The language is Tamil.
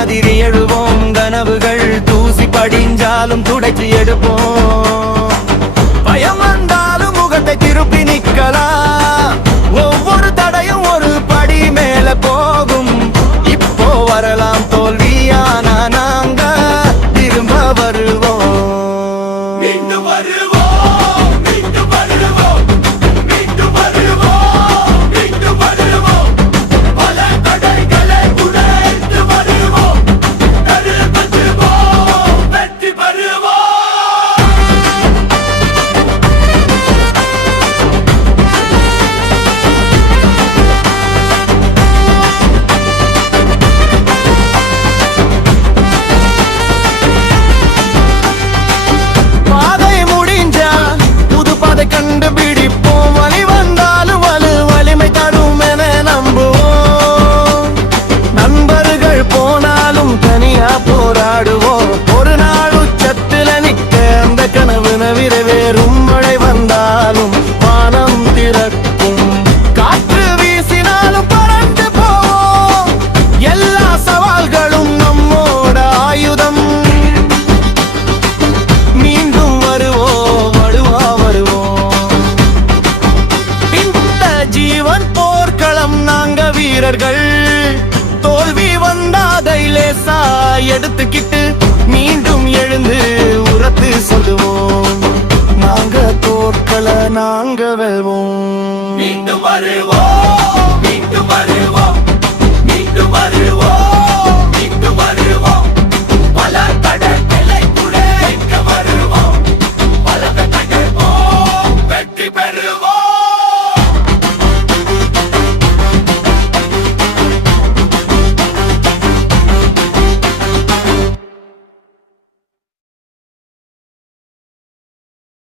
மாதிரி எழுவோம். கனவுகள் தூசி படிஞ்சாலும் துடைச்சு எடுப்போம். பயம் வந்தாலும் முகத்தை திருப்பி நிக்கலாம். ஒவ்வொரு தடையும் ஒரு படி மேல போகும். இப்போ வரலாம் தோல்வியான நாங்க திரும்ப வருவோம். மீண்டும் வருவோம், மீண்டும் வருவோம், மீண்டும் வருவோம், மீண்டும் வருவோம். பல தடைகளை உடைத்து வருவோம். தருவோம், வெற்றி பெறுவோம். கண்டுபிடிப்போம். வழி வந்தாலும் வலிமை தரும் என நம்புவோம். நண்பர்கள் போனாலும் தனியா போராடுவோம். ஒரு நாள் உச்சத்துல நிக்க அந்த கனவு நிறைவேறும். மழை வந்தாலும் வானம் திறக்கும். காற்று வீசினாலும் பறந்து போவோம். எல்லா சவால்களும் நம்மோட ஆயுதம். மீண்டும் வருவோம், வலுவா வருவோம். ஜீவன் போர்க்களம், நாங்க வீரர்கள். தோல்வி வந்தாதை லேசா எடுத்துக்கிட்டு மீண்டும் எழுந்து உரத்து சொல்லுவோம். நாங்க தோற்கல, நாங்க வெல்வோம். மீண்டும் வருவோம்.